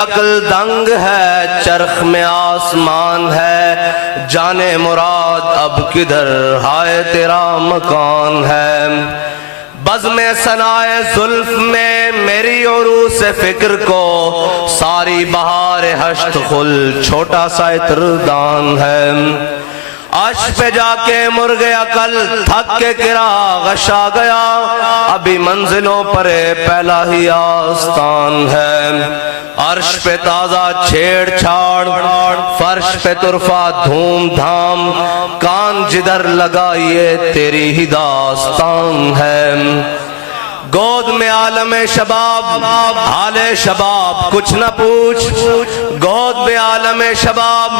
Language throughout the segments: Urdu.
عقل دنگ ہے چرخ میں آسمان ہے، جانے مراد اب کدھر ہائے تیرا مکان ہے۔ بزم ثنائے زلف میں میری عروس فکر کو، ساری بہار ہشت خل چھوٹا سا عطردان ہے۔ عرش پہ جا کے مرغ عقل تھک کے گرا غشا گیا، ابھی منزلوں پر پہلا ہی آستان ہے۔ عرش پہ تازہ چھیڑ چھاڑ، فرش پہ طرفہ دھوم دھام، کان جدھر لگائیے تیری ہی داستان ہے۔ گود میں عالم شباب حال شباب کچھ نہ پوچھ، گود میں عالم شباب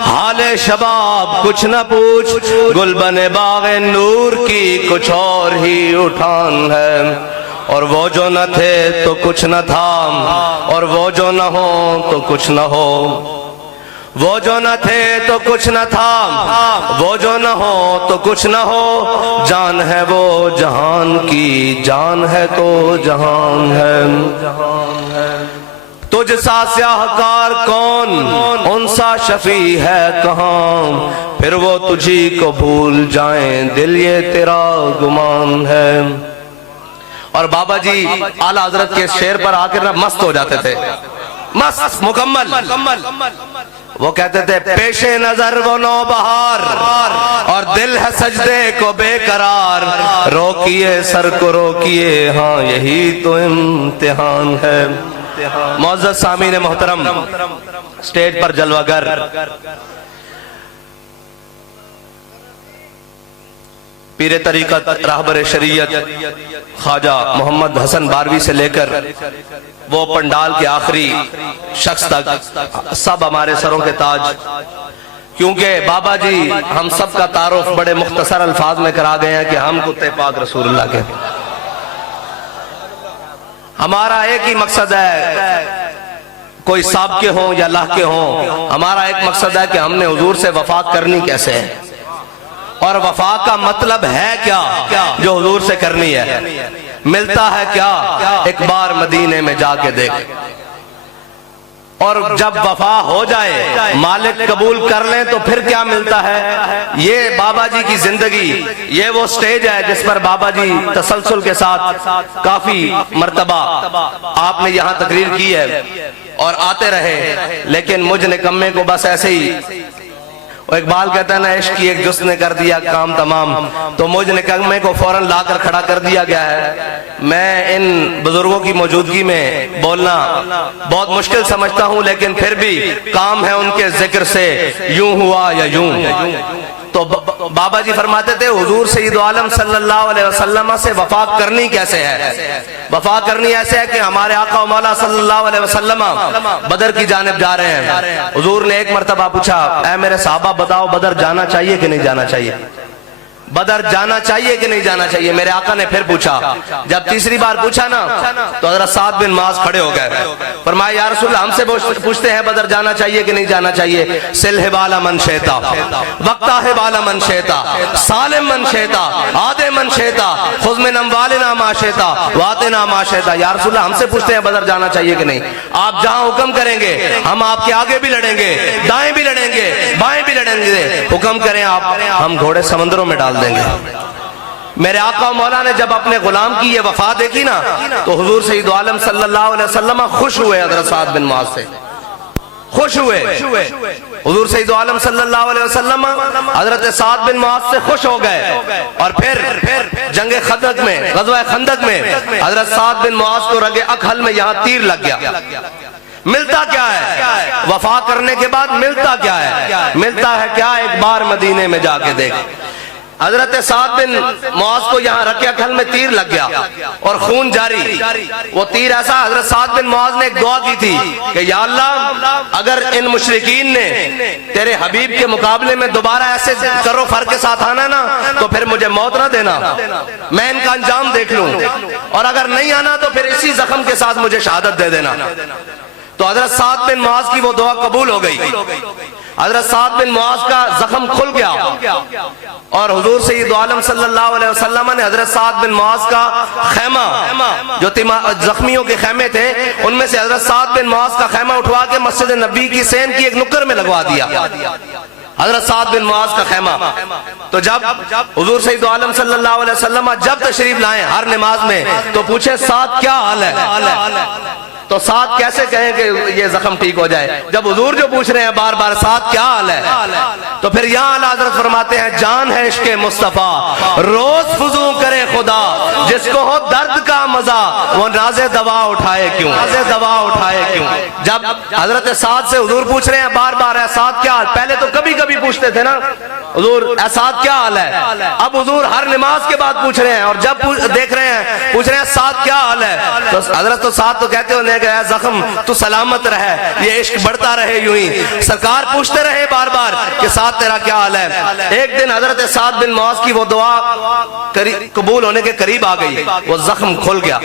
حال شباب کچھ نہ پوچھ، گل بنے باغ نور کی کچھ اور ہی اٹھان ہے۔ اور وہ جو نہ تھے تو کچھ نہ تھا، اور وہ جو نہ ہو تو کچھ نہ ہو، وہ جو نہ تھے تو کچھ نہ تھا، وہ جو نہ ہو تو کچھ نہ ہو، جان ہے وہ جہان کی، جان ہے تو جہان ہے۔ تجھ سا سیاہ کار کون، ان سا شفیع ہے کہاں، پھر وہ تجھی کو بھول جائیں دل یہ تیرا گمان ہے۔ اور بابا جی اعلیٰ حضرت کے شعر پر آ کر مست ہو جاتے تھے، مست مکمل۔ وہ کہتے تھے پیش نظر وہ نو بہار، اور دل ہے سجدے کو بے قرار، روکیے سر کو روکیے، ہاں یہی تو امتحان ہے۔ معزز سامعین محترم، سٹیج پر جلوہ گر پیر طریقت راہبر شریعت خواجہ محمد حسن باروی سے لے کر وہ پنڈال کے آخری شخص تک سب ہمارے سروں کے تاج، کیونکہ بابا جی ہم سب کا تعارف بڑے مختصر الفاظ میں کرا گئے ہیں کہ ہم کتے پاک رسول اللہ کے، ہمارا ایک ہی مقصد ہے، کوئی سابقے ہوں یا لاحقے ہوں، ہمارا ایک مقصد ہے کہ ہم نے حضور سے وفا کرنی کیسے ہے، اور وفا کا مطلب ہے کیا جو حضور سے کرنی ہے، ملتا ہے کیا ایک بار مدینے میں جا کے دیکھ، اور جب وفا ہو جائے مالک قبول کر لیں تو پھر کیا ملتا ہے۔ یہ بابا جی کی زندگی، یہ وہ سٹیج ہے جس پر بابا جی تسلسل کے ساتھ کافی مرتبہ آپ نے یہاں تقریر کی ہے اور آتے رہے، لیکن مجھ نکمے کو بس ایسے ہی، اقبال کہتا ہے نا عشق کی ایک جس نے کر دیا کام تمام، تو مجھ نکمے کو فوراً لا کر کھڑا کر دیا گیا ہے۔ میں ان بزرگوں کی موجودگی میں بولنا بہت مشکل سمجھتا ہوں، لیکن پھر بھی کام ہے ان کے ذکر سے، یوں ہوا یا یوں۔ تو بابا جی فرماتے تھے حضور سید عالم صلی اللہ علیہ وسلم سے وفا کرنی کیسے ہے، وفا کرنی ایسے ہے کہ ہمارے آقا و مولا صلی اللہ علیہ وسلم بدر کی جانب جا رہے ہیں۔ حضور نے ایک مرتبہ پوچھا اے میرے صحابہ بتاؤ بدر جانا چاہیے کہ نہیں جانا چاہیے، بدر جانا چاہیے کہ نہیں جانا چاہیے۔ میرے آقا نے پھر پوچھا، جب تیسری بار پوچھا نا تو حضرت سعد بن معاذ کھڑے ہو گئے، فرمایا یا رسول اللہ ہم سے پوچھتے ہیں بدر جانا چاہیے کہ نہیں جانا چاہیے، سلہ بالا من شیتا وقتا ہے بالا من شیتا سالم من شیتا آدے من شیتا خذ من اموالنا ما شیتا واتنا ما شیتا۔ یا رسول اللہ ہم سے پوچھتے ہیں بدر جانا چاہیے کہ نہیں، آپ جہاں حکم کریں گے ہم آپ کے آگے بھی لڑیں گے، دائیں بھی لڑیں گے، بائیں بھی لڑیں گے، حکم کریں آپ ہم گھوڑے سمندروں میں ڈال دیں گے۔ میرے آقا و مولا نے جب اپنے غلام کی یہ وفا دیکھی نا تو حضور سید عالم صلی اللہ علیہ وسلم خوش ہوئے، حضرت سعد بن معاذ سے خوش ہوئے۔ حضور سید عالم صلی اللہ علیہ وسلم حضرت سعد بن معاذ سے خوش ہو گئے، اور پھر جنگ خندق میں، غزوہ خندق میں حضرت سعد بن معاذ کو رگ اکحل میں یہاں تیر لگ گیا۔ ملتا کیا ہے وفا کرنے کے بعد، ملتا کیا ہے، ملتا ہے کیا ایک بار مدینے میں جا کے دیکھ۔ حضرت سعد بن معاذ کو یہاں رقیہ کھل میں تیر لگ گیا اور خون جاری، وہ تیر ایسا، حضرت سعد بن معاذ نے ایک دعا کی تھی کہ یا اللہ اگر ان مشرکین نے تیرے حبیب کے مقابلے میں دوبارہ ایسے کر و فر کے ساتھ آنا نا تو پھر مجھے موت نہ دینا، میں ان کا انجام دیکھ لوں، اور اگر نہیں آنا تو پھر اسی زخم کے ساتھ مجھے شہادت دے دینا۔ تو حضرت سعد بن معاذ کی وہ دعا قبول ہو گئی۔ حضرت سعد بن معاذ کا زخم کھل گیا اور حضور سید عالم صلی اللہ علیہ وسلم نے حضرت سعد بن معاذ کا خیمہ، جو زخمیوں کے خیمے تھے ان میں سے حضرت سعد بن معاذ کا خیمہ اٹھوا کے مسجد نبی کی سین کی ایک نکر میں لگوا دیا، حضرت سعد بن معاذ کا خیمہ۔ تو جب حضور سید عالم صلی اللہ علیہ وسلم جب تشریف لائیں ہر نماز میں تو پوچھے سعد کیا حال ہے؟ تو سعد کیسے کہیں کہ یہ زخم ٹھیک ہو جائے جب حضور جو پوچھ رہے ہیں بار بار سعد کیا حال ہے؟ تو پھر یہاں اعلیٰ حضرت فرماتے ہیں جان ہے عشق مصطفیٰ روز فضو کرے خدا، جس کو ہو درد کا مزہ وہ ناز دوا اٹھائے کیوں، ناز دوا اٹھائے کیوں۔ جب حضرت سعد سے حضور پوچھ رہے ہیں بار بار اے سعد کیا حال، پہلے تو کبھی کبھی پوچھتے تھے نا حضور اے سعد کیا حال ہے، اب حضور ہر نماز کے بعد پوچھ رہے ہیں، اور جب دیکھ رہے ہیں پوچھ رہے ہیں سعد کیا حال ہے، تو حضرت تو سعد تو کہتے ہونے کہ اے زخم تو سلامت رہے، یہ عشق بڑھتا رہے یوں ہی۔ سرکار پوچھتے رہے بار بار کہ سعد تیرا کیا حال ہے۔ ایک دن حضرت سعد بن معاذ کی وہ دعا قبول ہونے کے قریب آ گئی، وہ زخم کھل گیا،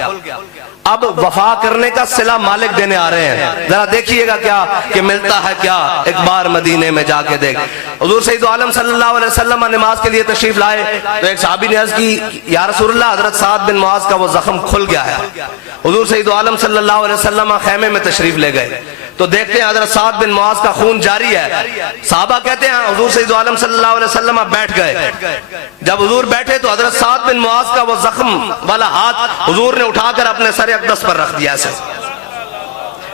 اب وفا کرنے کا صلہ مالک دینے آ رہے ہیں، ذرا دیکھیے گا کیا کہ ملتا ہے کیا، ایک بار مدینے میں جا کے دیکھ۔ حضور سید عالم صلی اللہ علیہ وسلم نماز کے لیے تشریف لائے تو ایک صحابی نے عرض کی یا رسول اللہ حضرت سعد بن معاذ کا وہ زخم کھل گیا ہے۔ حضور سید عالم صلی اللہ علیہ وسلم خیمے میں تشریف لے گئے تو دیکھتے ہیں حضرت سعد بن معاذ کا خون جاری ہے۔ صحابہ کہتے ہیں حضور سید عالم صلی اللہ علیہ وسلم بیٹھ گئے، جب حضور بیٹھے تو حضرت سعد بن معاذ کا وہ زخم والا ہاتھ حضور نے اٹھا کر اپنے سر اقدس پر رکھ دیا۔ ایسے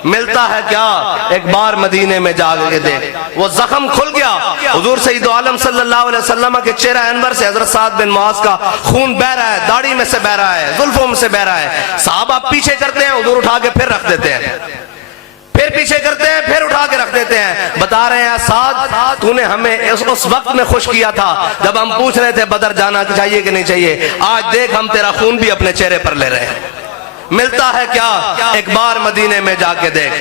ملتا ہے کیا، ایک بار مدینے میں جا کے دیکھ، وہ زخم کھل گیا۔ حضور سید عالم صلی اللہ علیہ وسلم کے چہرہ انور سے حضرت سعد بن معاذ کا خون بہ رہا ہے، داڑھی میں سے بہ رہا ہے، زلفوں میں سے بہ رہا ہے۔ صحابہ پیچھے کرتے ہیں، حضور اٹھا کے پھر رکھ دیتے ہیں، پھر پیچھے کرتے ہیں، پھر اٹھا کے رکھ دیتے ہیں۔ بتا رہے ہیں سعد تو نے ہمیں اس وقت میں خوش کیا تھا جب ہم پوچھ رہے تھے بدر جانا چاہیے کہ نہیں چاہیے، آج دیکھ ہم تیرا خون بھی اپنے چہرے پر لے رہے ہیں۔ ملتا ہے کیا، ایک بار مدینے میں جا کے دیکھ۔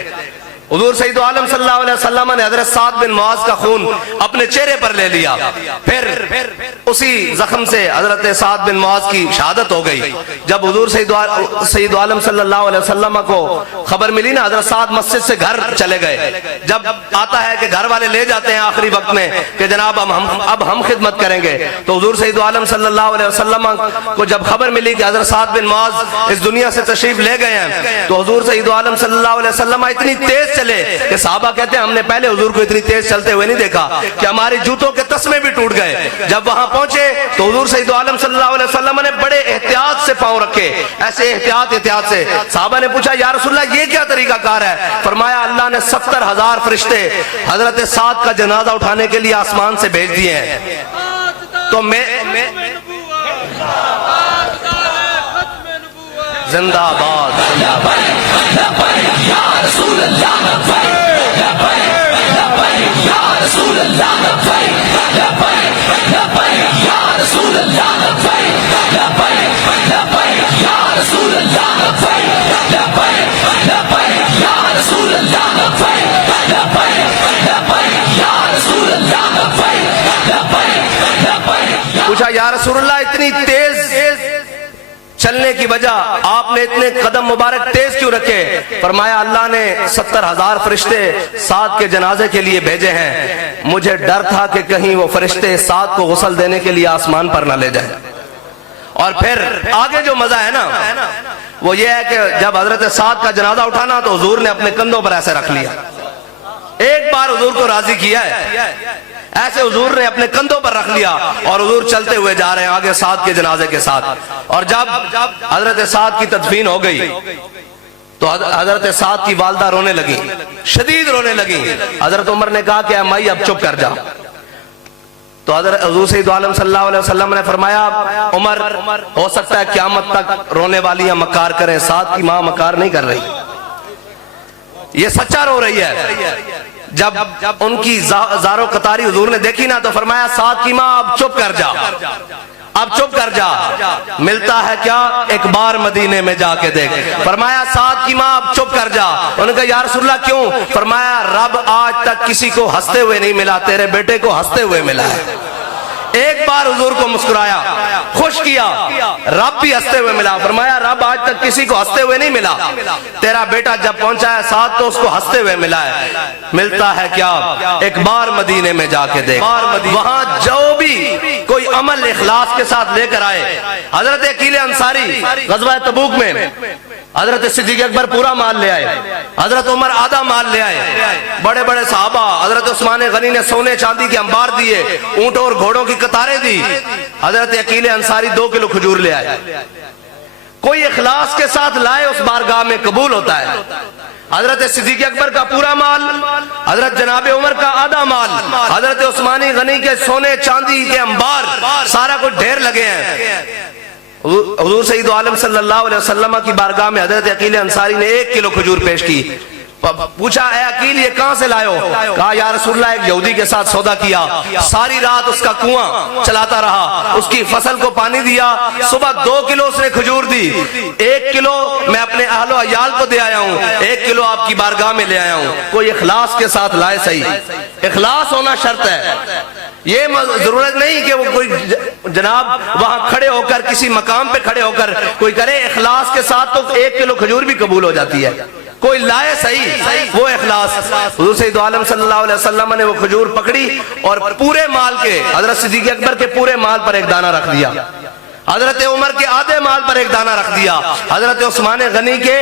حضور سید عالم صلی اللہ علیہ وسلم نے حضرت سعد بن معاذ کا خون اپنے چہرے پر لے لیا، پھر اسی زخم سے حضرت سعد بن معاذ کی شہادت ہو گئی۔ جب حضور سید عالم صلی اللہ علیہ وسلم کو خبر ملی نا، حضرت سعد مسجد سے گھر چلے گئے۔ جب آتا ہے کہ گھر والے لے جاتے ہیں آخری وقت میں کہ جناب اب ہم خدمت کریں گے، تو حضور سید عالم صلی اللہ علیہ وسلم کو جب خبر ملی کہ حضرت سعد بن معاذ اس دنیا سے تشریف لے گئے ہیں، تو حضور سید عالم صلی اللہ علیہ وسلم اتنی تیز چلے کہ صحابہ کہتے ہیں ہم نے پہلے حضور کو اتنی تیز چلتے ہوئے نہیں دیکھا کہ ہماری جوتوں کے تسمے بھی ٹوٹ گئے۔ جب وہاں پہنچے تو حضور سید عالم صلی اللہ علیہ وسلم نے بڑے احتیاط سے پاؤں رکھے، ایسے احتیاط سے۔ صحابہ نے پوچھا یا رسول اللہ یہ کیا طریقہ کار ہے؟ فرمایا اللہ نے 70,000 فرشتے حضرت سعد کا جنازہ اٹھانے کے لیے آسمان سے بھیج دیے ہیں، تو میں زندہ باد یا رسول اللہ، یا رسول اللہ، یا رسول اللہ، پوچھا یا رسول اللہ اتنی تیز چلنے کی وجہ آپ نے اتنے قدم مبارک تیز کیوں رکھے؟ فرمایا اللہ نے 70,000 فرشتے سعد کے جنازے کے لیے بھیجے ہیں، مجھے ڈر تھا کہ کہیں وہ فرشتے سعد کو غسل دینے کے لیے آسمان پر نہ لے جائیں۔ اور پھر آگے جو مزہ ہے نا وہ یہ ہے کہ جب حضرت سعد کا جنازہ اٹھانا تو حضور نے اپنے کندھوں پر ایسے رکھ لیا، ایک بار حضور کو راضی کیا ہے، ایسے حضور نے اپنے کندھوں پر رکھ لیا اور حضور چلتے ہوئے جا رہے ہیں آگے سعد کے جنازے کے ساتھ۔ اور جب حضرت سعد کی تدفین ہو گئی تو حضرت سعد کی والدہ رونے لگی، شدید رونے لگی۔ حضرت عمر نے کہا کہ اے مائی اب چپ کر جا، تو حضرت حضور سید عالم صلی اللہ علیہ وسلم نے فرمایا عمر ہو سکتا ہے قیامت تک رونے والیاں مکار کریں، سعد کی ماں مکار نہیں کر رہی، یہ سچا رو رہی ہے۔ جب ان کی زارو قطاری حضور نے دیکھی نا تو فرمایا سعد کی ماں اب چپ کر جا، اب چپ کر جا، ملتا ہے کیا، ایک بار مدینے میں جا کے دیکھ۔ فرمایا سعد کی ماں اب چپ کر جا، انہوں نے کہا یا رسول اللہ کیوں؟ فرمایا رب آج تک کسی کو ہنستے ہوئے نہیں ملا، تیرے بیٹے کو ہنستے ہوئے ملا ہے۔ ایک بار حضور کو مسکرایا، خوش کیا، رب بھی ہنستے ہوئے ملا۔ فرمایا رب آج تک کسی کو ہنستے ہوئے نہیں ملا، تیرا بیٹا جب پہنچا ہے ساتھ تو اس کو ہنستے ہوئے ملا ہے۔ ملتا ہے کیا؟ ایک بار مدینے میں جا کے دیکھ، وہاں جو بھی کوئی عمل اخلاص کے ساتھ لے کر آئے۔ حضرت عقیل انصاری غزوہ تبوک میں حضرت صدیق اکبر پورا مال لے آئے، حضرت عمر آدھا مال لے آئے، بڑے بڑے صحابہ حضرت عثمان غنی نے سونے چاندی کے انبار دیے، اونٹوں اور گھوڑوں کی قطاریں دی، حضرت عقیل انصاری 2 کلو کھجور لے آئے۔ کوئی اخلاص کے ساتھ لائے اس بارگاہ میں قبول ہوتا ہے۔ حضرت صدیق اکبر کا پورا مال، حضرت جناب عمر کا آدھا مال، حضرت عثمان غنی کے سونے چاندی کے انبار، سارا کچھ ڈھیر لگے ہیں۔ حضور سید عالم صلی اللہ علیہ وسلم کی بارگاہ میں حضرت عقیل انصاری نے 1 کلو کھجور پیش کی۔ پوچھا اے عقیل یہ کہاں سے لائے ہو؟ کہا یا رسول اللہ ایک یہودی کے ساتھ سودا کیا، ساری رات اس کا کنواں چلاتا رہا، اس کی فصل کو پانی دیا، صبح 2 کلو اس نے کھجور دی، 1 کلو میں اپنے اہل و عیال کو دے آیا ہوں، 1 کلو آپ کی بارگاہ میں لے آیا ہوں۔ کوئی اخلاص کے ساتھ لائے صحیح، اخلاص ہونا شرط ہے۔ یہ ضرورت نہیں کہ وہ کوئی جناب وہاں کھڑے ہو کر کسی مقام پہ کھڑے ہو کر کوئی کرے، اخلاص کے ساتھ تو 1 کلو کھجور بھی قبول ہو جاتی ہے۔ کوئی لائے صحیح وہ اخلاص۔ حضور سید عالم صلی اللہ علیہ وسلم نے وہ کھجور پکڑی اور پورے مال کے، حضرت صدیق اکبر کے پورے مال پر 1 دانہ رکھ دیا، حضرت عمر کے آدھے مال پر 1 دانہ رکھ دیا، حضرت عثمان غنی کے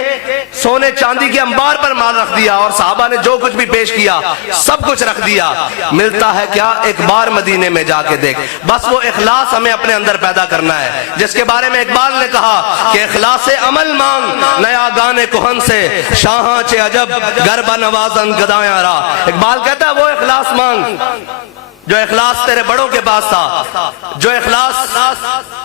سونے چاندی کے انبار پر مال رکھ دیا، اور صحابہ نے جو کچھ بھی پیش کیا سب کچھ رکھ دیا۔ ملتا ہے کیا؟ ایک بار مدینے میں جا کے دیکھ۔ بس وہ اخلاص ہمیں اپنے اندر پیدا کرنا ہے، جس کے بارے میں اقبال نے کہا کہ اخلاص عمل مانگ نیا گانے کہن سے، شاہاں چے عجب گربہ نوازن گدایاں را۔ اقبال کہتا ہے وہ اخلاص مانگ جو اخلاص تیرے بڑوں کے پاس تھا، جو اخلاص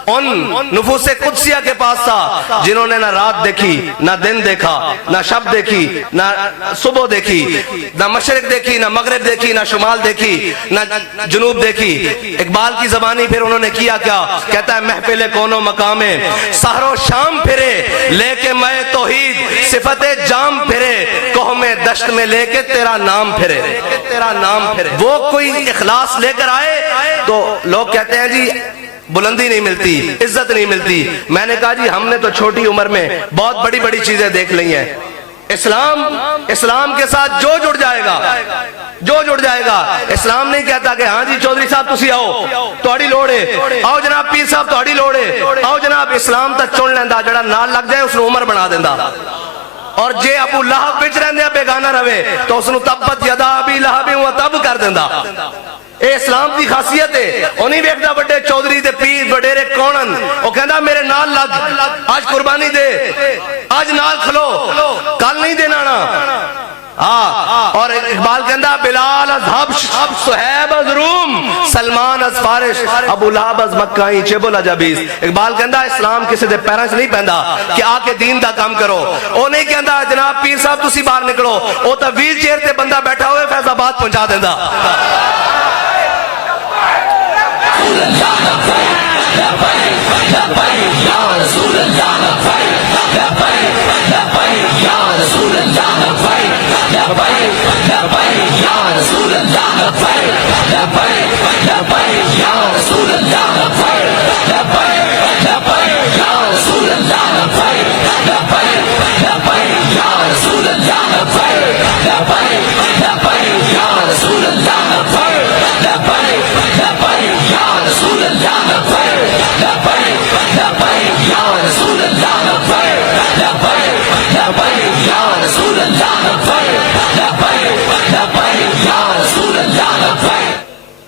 ان نفوس قدسیہ کے پاس تھا جنہوں نے نہ رات دیکھی، نہ دن دیکھا، نہ شب دیکھی، نہ صبح دیکھی، نہ مشرق دیکھی، نہ مغرب دیکھی، نہ شمال دیکھی، نہ جنوب دیکھی۔ اقبال کی زبانی پھر انہوں نے کیا کیا؟ کہتا ہے محفل کونو مقامے سحر و شام پھرے، لے کے میں توحید صفت جام پھرے، کوہ میں دشت میں لے کے تیرا نام پھرے، تیرا نام پھرے۔ وہ کوئی اخلاص لے کر آئے تو لوگ کہتے ہیں جی بلندی نہیں ملتی، عزت نہیں ملتی۔ میں نے کہا جی ہم نے تو چھوٹی عمر میں بہت بڑی بڑی چیزیں دیکھ لی ہیں۔ اسلام کے ساتھ جو جڑ جائے گا، اسلام نہیں کہتا کہ ہاں جی چودھری صاحب تسی آؤ تہاڈی لوڑ ہے، آؤ جناب پیر صاحب تہاڈی لوڑ ہے، آؤ جناب اسلام تک چن لیندا، جڑا نال لگ جائے اس نو عمر بنا دیندا۔ اور جے ابو لہب وچ رہندے بیگانہ رہے تو اس نو تبت یدا ابی لہب و تب کر دیندا۔ اے اسلام دی خاصیت ہے۔ او نہیں ویکھدا بڑے چودھری تے پیر وڈیرے کونن، او کہندا میرے نال لگ، آج قربانی دے، آج نال کھلو، کل نہیں دینا نا۔ اور اقبال کہندا بلال از حبش، صہیب از روم، سلمان از فارس، ابو لہب از مکہ چبل اجابیس۔ اقبال کہندا اسلام کسی دے پیراں وچ نہیں پیندا کہ آ کے دین دا کام کرو۔ او نہیں کہندا جناب پیر صاحب تسی باہر نکلو، او تا ویل چیئر تے بندہ بیٹھا ہوئے فیض آباد پہنچا دیندا۔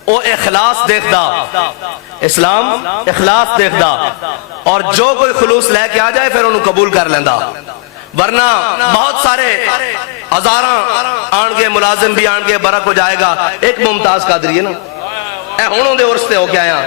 وہ اخلاص دیکھدا، اسلام اخلاص دیکھدا، اور جو کوئی خلوص لے کے آ جائے پھر انہوں قبول کر لیندا۔ ورنہ بہت سارے ہزاراں آن گے، ملازم بھی آن گے، برک ہو جائے گا۔ ایک ممتاز قادری ہے نا، اے ہونوں دے عرص تے ہو کے آیا،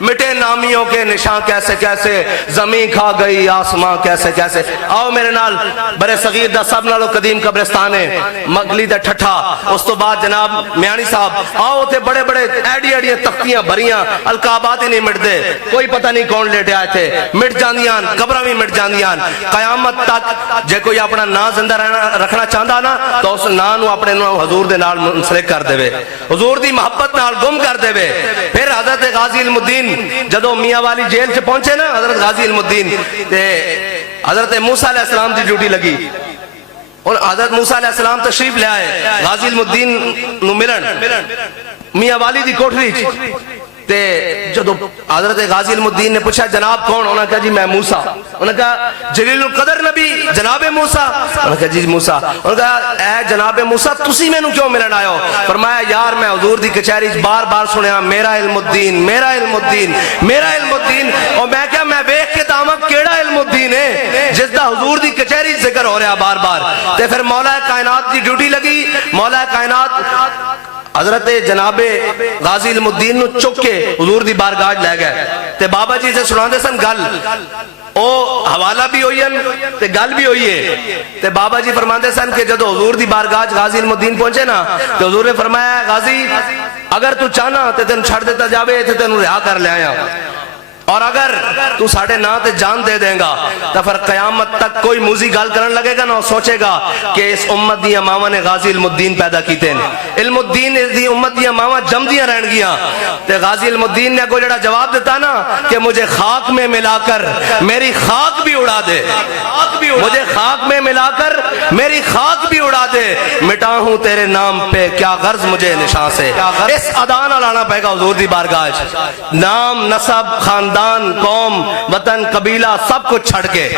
مٹے نامیوں کے نشان کیسے کیسے، زمین کھا گئی آسمان کیسے کیسے۔ آؤ میرے نال برے صغیر دا سب نالو قدیم قبرستان ہے مگلی دا ٹھٹھا، اس تو بعد جناب میانی صاحب آؤ تھے بڑے بڑے ایڈی ایڈی تختیاں بھریاں، القابات ہی نہیں مٹ دے، کوئی پتہ نہیں کون لیٹے آئے تھے، مٹ جاندیاں قبرہ بھی مٹ جاندیاں۔ قیامت تک جے کوئی اپنا نا زندہ رکھنا چاہتا نا تو اس نا نو اپنے نو حضور دے نال منسلک کر دے وے، حضور دی محبت نال گم کر دے وے۔ پھر حضرت غازی علم الدین جدو میاں والی جیل سے پہنچے نا حضرت غازی علم الدین تے حضرت موسیٰ علیہ السلام دی ڈیوٹی لگی، اور حضرت موسیٰ علیہ السلام تشریف لے آئے غازی علم الدین نو ملن میاں والی دی کوٹھری تے جدو حضرت غازی علم الدین نے پوچھا جناب کون؟ انہوں نے کہا جی میں موسیٰ۔ انہوں نے کہا جلیل القدر نبی جناب موسیٰ؟ انہوں نے کہا جی موسیٰ۔ انہوں نے کہا اے جناب موسیٰ تسی میں نو کیوں ملن آئے ہو؟ فرمایا یار میں حضور دی کچہری بار بار سنیا میرا علم الدین میرا علم الدین میرا علم الدین، اور میں کیا میں ویکھ کے تاواں کیڑا علم الدین ہے جس دا حضور دی کچہری ذکر ہو رہا بار بار۔ تے پھر مولا کائنات دی ڈیوٹی لگی، مولا کائنات حضرت جناب غازی علم الدین نو چک کے حضور دی بارگاہ لے گئے تے بابا جی سے سنا دے سن گل، او حوالہ بھی ہوئی ہے تے گل بھی ہوئی ہے۔ تے بابا جی فرماندے سن کہ جدو حضور دی بارگاہ غازی علم الدین پہنچے نا تو حضور نے فرمایا غازی اگر تو چاہنا تے تین چھڑ دیتا جاوے تے تین رہا کر لے آیا، اور اگر تو ساڑھے نا تے جان دے دیں گا تو پھر قیامت تک کوئی موزی گال کرن لگے گا نا سوچے گا کہ اس امت دی امامہ نے غازی علم الدین پیدا کیتے ہیں، علم الدین دی امت دی امامہ جم دیاں رہن گیاں۔ تے غازی علم الدین نے کوئی جڑا جواب دیتا نا کہ مجھے خاک میں ملا کر میری خاک بھی اڑا دے، مجھے خاک میں ملا کر میری خاک بھی اڑا دے، مٹا ہوں تیرے نام پہ کیا غرض مجھے نشان سے۔ اس ادان لانا پائے گا حضور دی بارگاہ، نام نسب خاندان قوم وطن قبیلہ سب کچھ چھڑ کے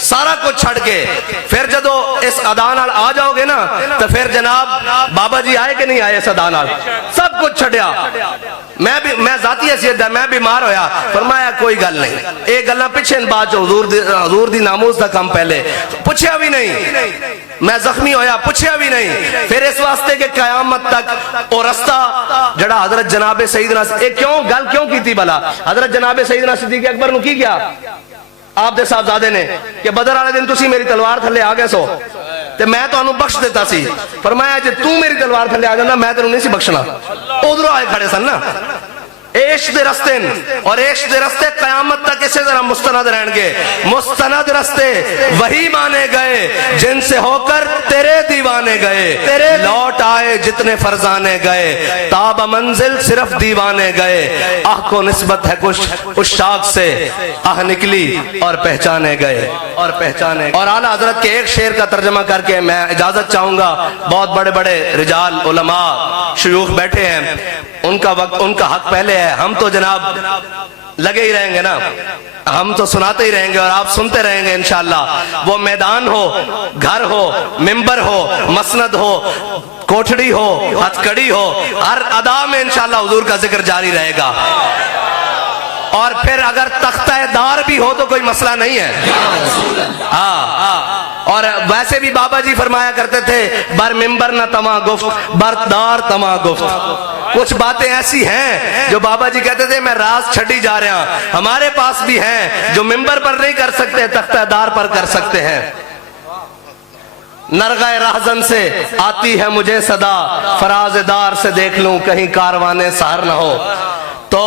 سارا کچھ چھڑ کے پھر جدو اس ادان آ جاؤ گے نا تو پھر جناب بابا جی آئے کہ نہیں آئے اس ادان سب کچھ چھڑیا۔ میں ذاتی حیثیت دا میں بیمار ہویا، فرمایا کوئی گل نہیں، ایک گلہ پیچھے بات جو حضور دی ناموز دا کم پہلے پوچھیا بھی نہیں، میں زخمی ہویا پوچھیا بھی نہیں۔ پھر اس واسطے کہ قیامت تک اور رستہ جڑا حضرت جناب سیدنا کیوں گل کیوں کی تھی بلا حضرت جناب سیدنا صدیق اکبر نو کی کیا آپ دے صاحبزادے نے کہ بدر والے دن تسی میری تلوار تھلے آ گئے سو تے میں تو انہوں بخش دیتا سی، فرمایا جے تو میری تلوار تھلے آ جانا میں تینوں نہیں سی بخشنا، ادھروں آئے کھڑے سن نا۔ عشق دے رستے اور عشق دے رستے قیامت تک اسے ذرا مستند رہن گے، مستند رستے وہی مانے گئے جن سے ہو کر تیرے دیوانے گئے، لوٹ آئے جتنے فرزانے گئے، تاب منزل صرف دیوانے گئے، آہ کو نسبت ہے کچھ اس شاک سے، آہ نکلی اور پہچانے گئے اور پہچانے گئے۔ اور اعلیٰ حضرت کے ایک شعر کا ترجمہ کر کے میں اجازت چاہوں گا، بہت بڑے بڑے رجال علماء شیوخ بیٹھے ہیں، ان کا وقت ان کا حق پہلے ہے، ہم تو جناب لگے ہی رہیں گے نا، ہم تو سناتے ہی رہیں گے اور آپ سنتے رہیں گے انشاءاللہ۔ وہ میدان ہو، گھر ہو، ممبر ہو، مسند ہو، کوٹھڑی ہو، ہتھ کڑی ہو، ہر ادا میں انشاءاللہ حضور کا ذکر جاری رہے گا۔ اور پھر اگر تختہ دار بھی ہو تو کوئی مسئلہ نہیں ہے، اور ویسے بھی بابا جی فرمایا کرتے تھے بر ممبر نہ تما گفت بردار تما گفت۔ کچھ باتیں ایسی ہیں جو بابا جی کہتے تھے میں راز چھڑی جا رہا ہوں، ہمارے پاس بھی ہیں جو ممبر پر نہیں کر سکتے تختہ دار پر کر سکتے ہیں۔ نرغہ رہزن سے آتی ہے مجھے صدا، فراز دار سے دیکھ لوں کہیں کاروانے سہر نہ ہو۔ تو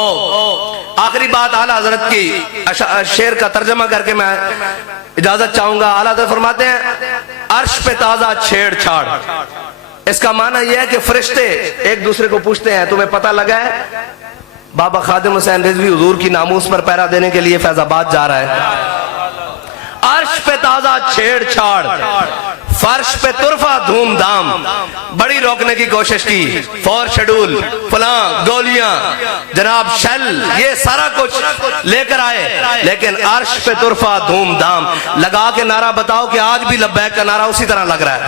آخری بات اعلیٰ حضرت کی شعر کا ترجمہ کر کے میں اجازت چاہوں گا۔ اعلیٰ حضرت فرماتے ہیں عرش پہ تازہ چھیڑ چھاڑ، اس کا معنی یہ ہے کہ فرشتے ایک دوسرے کو پوچھتے ہیں تمہیں پتہ لگا ہے بابا خادم حسین رضوی حضور کی ناموس پر پہرا دینے کے لیے فیض آباد جا رہا ہے۔ عرش پہ تازہ چھیڑ چھاڑ، فرش پہ طرفہ دھوم دھام، بڑی روکنے کی کوشش کی، فور شیڈول فلاں گولیاں جناب شل یہ سارا کچھ لے کر آئے، لیکن عرش پہ طرفہ دھوم دھام لگا کے نعرہ بتاؤ کہ آج بھی لبیک کا نعرہ اسی طرح لگ رہا ہے۔